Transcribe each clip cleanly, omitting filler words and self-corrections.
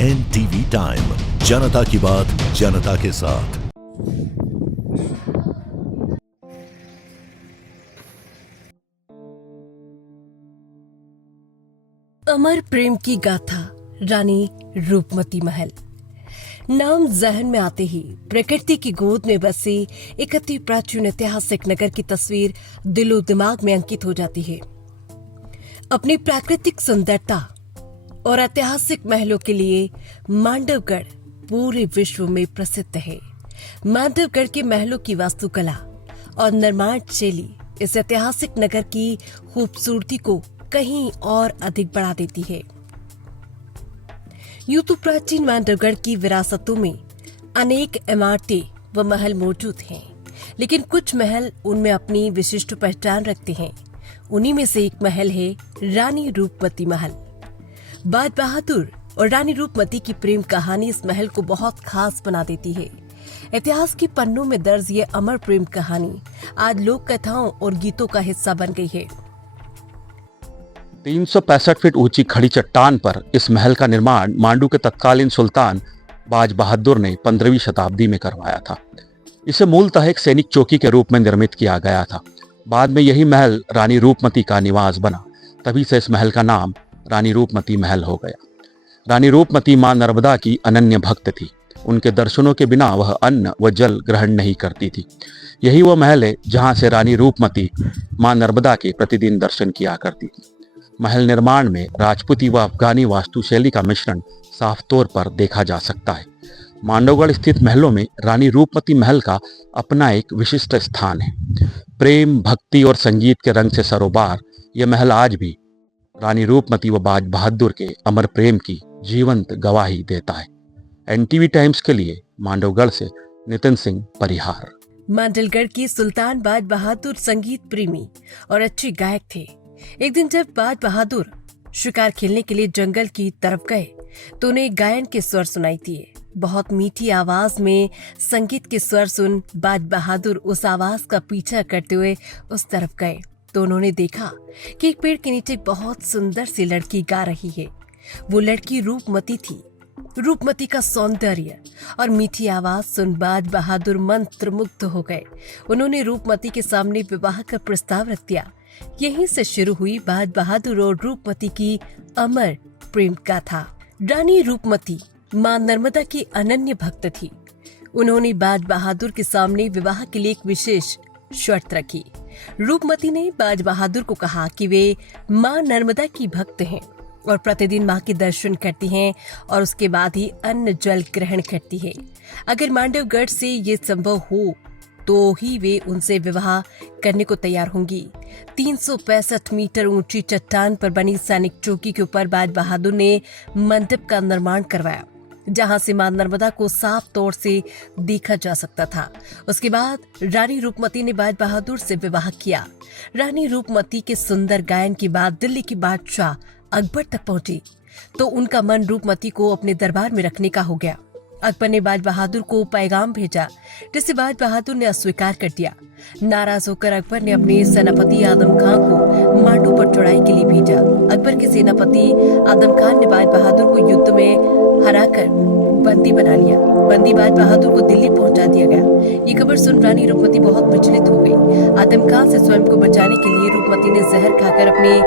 NTV time, जनता की बात जनता के साथ। अमर प्रेम की गाथा रानी रूपमती महल। नाम जहन में आते ही प्रकृति की गोद में बसे एक अति प्राचीन ऐतिहासिक नगर की तस्वीर दिलो दिमाग में अंकित हो जाती है। अपनी प्राकृतिक सुंदरता और ऐतिहासिक महलों के लिए मांडवगढ़ पूरे विश्व में प्रसिद्ध है। मांडवगढ़ के महलों की वास्तुकला और निर्माण शैली इस ऐतिहासिक नगर की खूबसूरती को कहीं और अधिक बढ़ा देती है। यूं तो प्राचीन मांडवगढ़ की विरासतों में अनेक इमारतें व महल मौजूद हैं, लेकिन कुछ महल उनमें अपनी विशिष्ट पहचान रखते हैं। उन्हीं में से एक महल है रानी रूपमती महल। बाज बहादुर और रानी रूपमती की प्रेम कहानी इस महल को बहुत खास बना देती है। इतिहास के पन्नों में दर्ज ये अमर प्रेम कहानी आज लोक कथाओं और गीतों का हिस्सा बन गई है। 365 फीट ऊंची खड़ी चट्टान पर इस महल का निर्माण मांडू के तत्कालीन सुल्तान बाज बहादुर ने 15वीं शताब्दी में करवाया था। इसे मूलतः एक सैनिक चौकी के रूप में निर्मित किया गया था। बाद में यही महल रानी रूपमती का निवास बना। तभी से इस महल का नाम रानी रूपमती महल हो गया। रानी रूपमती मां नर्मदा की अनन्य भक्त थी। उनके दर्शनों के बिना वह अन्न व जल ग्रहण नहीं करती थी। यही वह महल है जहां से रानी रूपमती मां नर्मदा के प्रतिदिन दर्शन किया करती थी। महल निर्माण में राजपूती व अफगानी वास्तुशैली का मिश्रण साफ तौर पर देखा जा सकता है। मांडवगढ़ स्थित महलों में रानी रूपमती महल का अपना एक विशिष्ट स्थान है। प्रेम, भक्ति और संगीत के रंग से सरोबार यह महल आज भी रानी रूपमती व बाज बहादुर के अमर प्रेम की जीवंत गवाही देता है। NTV टाइम्स के लिए मांडवगढ़ से नितिन सिंह परिहार। मांडवगढ़ के सुल्तान बाज बहादुर संगीत प्रेमी और अच्छे गायक थे। एक दिन जब बाज बहादुर शिकार खेलने के लिए जंगल की तरफ गए तो उन्हें गायन के स्वर सुनाई दिए। बहुत मीठी आवाज में संगीत के स्वर सुन बाज बहादुर उस आवाज का पीछा करते हुए उस तरफ गए तो उन्होंने देखा कि एक पेड़ के नीचे बहुत सुंदर सी लड़की गा रही है। वो लड़की रूपमती थी। रूपमती का सौंदर्य और मीठी आवाज सुन बाज बहादुर मंत्रमुग्ध हो गए। उन्होंने रूपमती के सामने विवाह का प्रस्ताव रख दिया। यहीं से शुरू हुई बाज बहादुर और रूपमती की अमर प्रेम गाथा। रानी रूपमती मां नर्मदा की अनन्य भक्त थी। उन्होंने बाज बहादुर के सामने विवाह के लिए एक विशेष शर्त रखी। रूपमती ने बाज बहादुर को कहा कि वे मां नर्मदा की भक्त हैं और प्रतिदिन मां के दर्शन करती हैं और उसके बाद ही अन्न जल ग्रहण करती है। अगर मांडवगढ़ से ये संभव हो तो ही वे उनसे विवाह करने को तैयार होंगी। 365 मीटर ऊंची चट्टान पर बनी सैनिक चौकी के ऊपर बाज बहादुर ने मंडप का निर्माण करवाया, जहां से मां नर्मदा को साफ तौर से देखा जा सकता था। उसके बाद रानी रूपमती ने बाज बहादुर से विवाह किया। रानी रूपमती के सुंदर गायन की बात दिल्ली की बादशाह अकबर तक पहुंची तो उनका मन रूपमती को अपने दरबार में रखने का हो गया। अकबर ने बाज बहादुर को पैगाम भेजा, जिसे बाज बहादुर ने अस्वीकार कर दिया। नाराज होकर अकबर ने अपने सेनापति आदम खान को मांडू पर चढ़ाई के लिए भेजा। अकबर के सेनापति आदम खान ने बाज बहादुर को युद्ध में हराकर बंदी बना लिया। बंदी बाज बहादुर को दिल्ली पहुंचा दिया गया। ये खबर सुन रानी रूपमती बहुत विचलित हो गई। आदम खान से स्वयं को बचाने के लिए रूपमती ने जहर खाकर अपने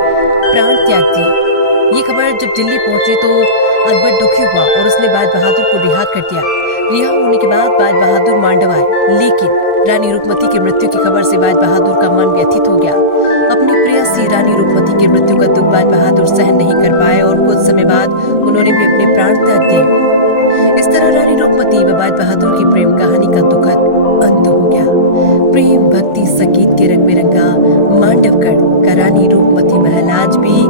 प्राण त्याग दिए। ये खबर जब दिल्ली पहुंची तो अकबर दुखी हुआ और उसने बाज बहादुर को रिहा कर दिया। रिहा होने के बाद बाज बहादुर मांडव आए, लेकिन रानी रूपमती की मृत्यु की खबर से बाज बहादुर का मन व्यथित हो गया। अपनी प्रेयसी रानी रूपमती की मृत्यु का दुख बाज बहादुर सहन नहीं कर पाए और कुछ समय बाद उन्होंने भी अपने प्राण त्याग दिए। इस तरह रानी रूपमती व बाज बहादुर की प्रेम कहानी का दुखद अंत हो गया। प्रेम, भक्ति, संगीत के रंग में रंगा मांडवगढ़ का रानी रूपमती महल आज भी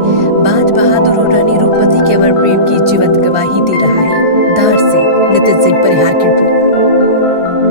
बाज बहादुर और रानी रूपमती के अमर प्रेम की जीवंत गवाही दे रहा है। धार से नितिन सिंह परिहार।